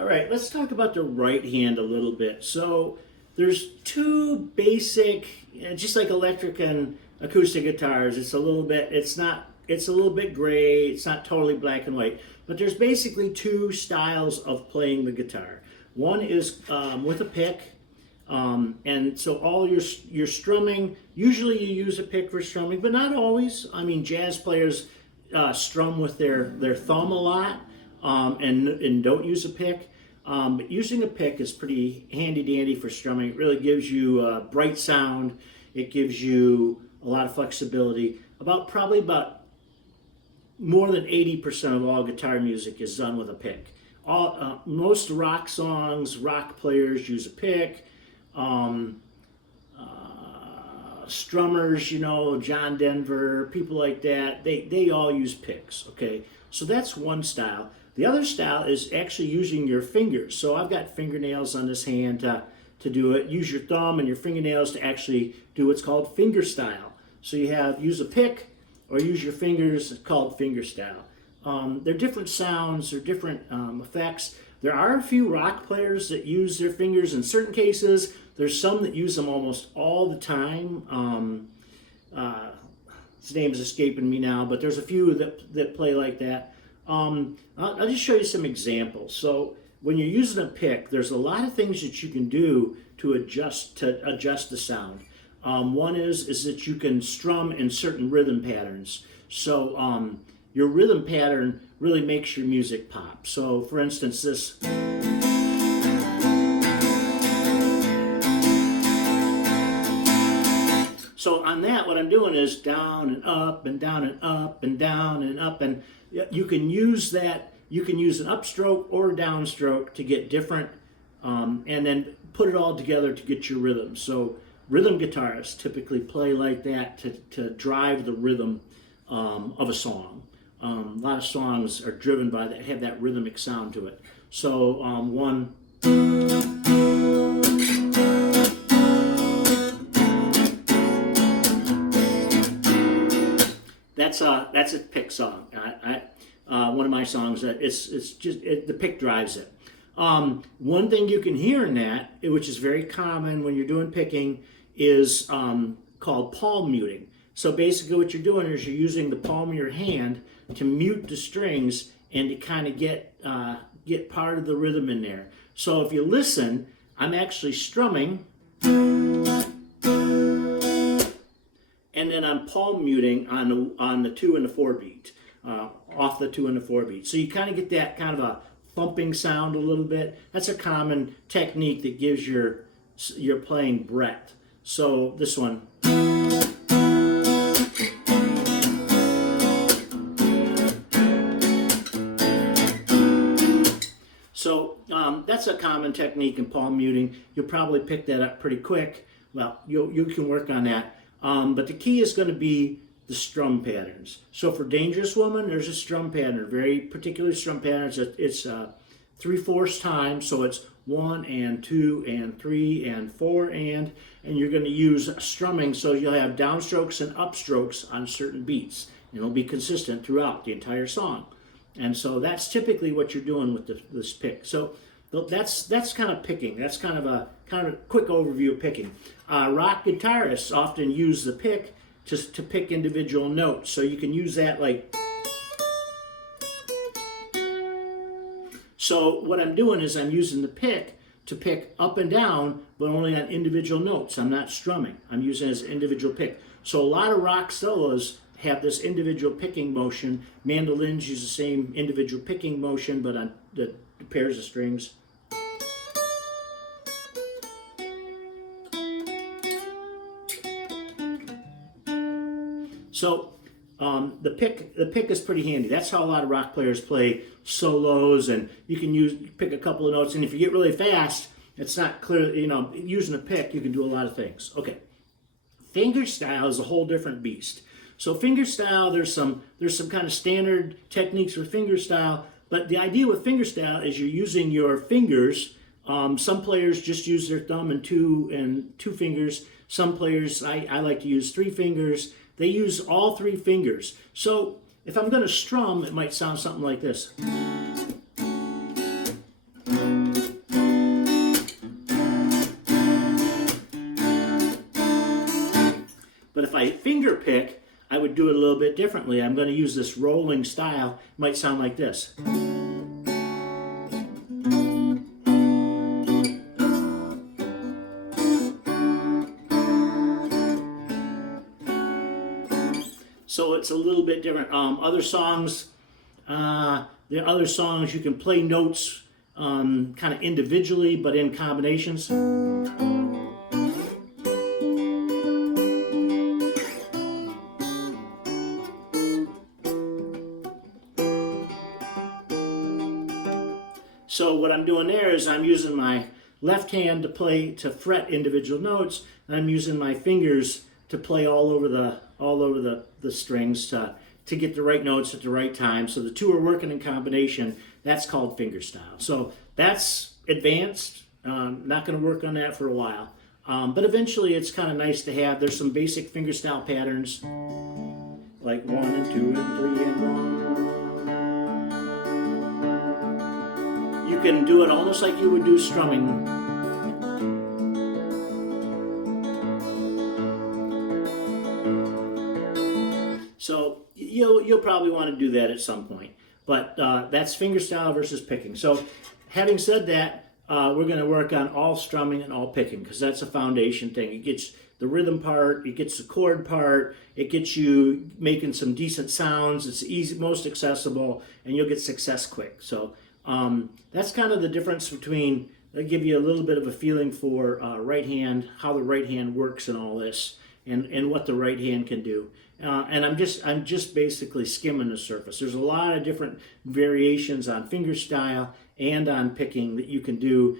All right, let's talk about the right hand a little bit. So there's two basic, just like electric and acoustic guitars. It's a little bit gray. It's not totally black and white, but there's basically two styles of playing the guitar. One is with a pick, and so all your strumming. Usually you use a pick for strumming, but not always. I mean, jazz players strum with their thumb a lot, and don't use a pick. But using a pick is pretty handy dandy for strumming. It really gives you a bright sound. It gives you a lot of flexibility. Probably about more than 80% of all guitar music is done with a pick. Most rock songs, rock players use a pick. Strummers, John Denver, people like that, they all use picks, okay? So that's one style. The other style is actually using your fingers. So I've got fingernails on this hand to do it. Use your thumb and your fingernails to actually do what's called finger style. So use a pick or use your fingers, it's called finger style. They're different sounds, they're different effects. There are a few rock players that use their fingers in certain cases. There's some that use them almost all the time. His name's escaping me now, but there's a few that play like that. I'll just show you some examples. So when you're using a pick, there's a lot of things that you can do to adjust the sound. One is that you can strum in certain rhythm patterns. So your rhythm pattern really makes your music pop. So for instance, this. So on that, what I'm doing is down and up and down and up and down and up, and you can use that. You can use an upstroke or a downstroke to get different, and then put it all together to get your rhythm. So rhythm guitarists typically play like that to drive the rhythm of a song. A lot of songs are driven by that, have that rhythmic sound to it. So one. That's a pick song. One of my songs. The pick drives it. One thing you can hear in that, which is very common when you're doing picking, is called palm muting. So basically, what you're doing is you're using the palm of your hand to mute the strings and to kind of get part of the rhythm in there. So if you listen, I'm actually strumming. And then I'm palm muting on the 2 and the 4 beat, off the 2 and the 4 beat. So you kind of get that kind of a thumping sound a little bit. That's a common technique that gives your playing breadth. So this one. So that's a common technique in palm muting. You'll probably pick that up pretty quick. Well, you can work on that. But the key is going to be the strum patterns. So for Dangerous Woman, there's a strum pattern, very particular strum pattern. It's 3/4 time, so it's 1 and 2 and 3 and 4 and you're going to use strumming, so you'll have downstrokes and upstrokes on certain beats. And it'll be consistent throughout the entire song. And so that's typically what you're doing with this pick. So that's kind of picking. That's kind of a quick overview of picking. Rock guitarists often use the pick to pick individual notes. So you can use that like. So what I'm doing is I'm using the pick to pick up and down, but only on individual notes. I'm not strumming. I'm using it as an individual pick. So a lot of rock solos have this individual picking motion. Mandolins use the same individual picking motion, but on the pairs of strings. So the pick is pretty handy. That's how a lot of rock players play solos, and you can pick a couple of notes. And if you get really fast, it's not clear. Using a pick, you can do a lot of things. Okay, fingerstyle is a whole different beast. So fingerstyle, there's some kind of standard techniques for fingerstyle, but the idea with fingerstyle is you're using your fingers. Some players just use their thumb and two fingers. Some players, I like to use 3 fingers. They use all 3 fingers. So if I'm going to strum, it might sound something like this. I finger pick, I would do it a little bit differently. I'm going to use this rolling style. It might sound like this. So it's a little bit different. Other songs, there are other songs you can play notes kind of individually, but in combinations. So what I'm doing there is I'm using my left hand to fret individual notes, and I'm using my fingers to play all over the strings to get the right notes at the right time. So the two are working in combination. That's called fingerstyle. So that's advanced. Not going to work on that for a while. But eventually it's kind of nice to have. There's some basic fingerstyle patterns like 1 and 2 and 3 and 1. You can do it almost like you would do strumming. So you'll probably want to do that at some point. But that's fingerstyle versus picking. So having said that, we're going to work on all strumming and all picking because that's a foundation thing. It gets the rhythm part, it gets the chord part, it gets you making some decent sounds. It's easy, most accessible, and you'll get success quick. So that's kind of the difference between. I'll give you a little bit of a feeling for right hand, how the right hand works in all this, and what the right hand can do. And I'm just basically skimming the surface. There's a lot of different variations on fingerstyle and on picking that you can do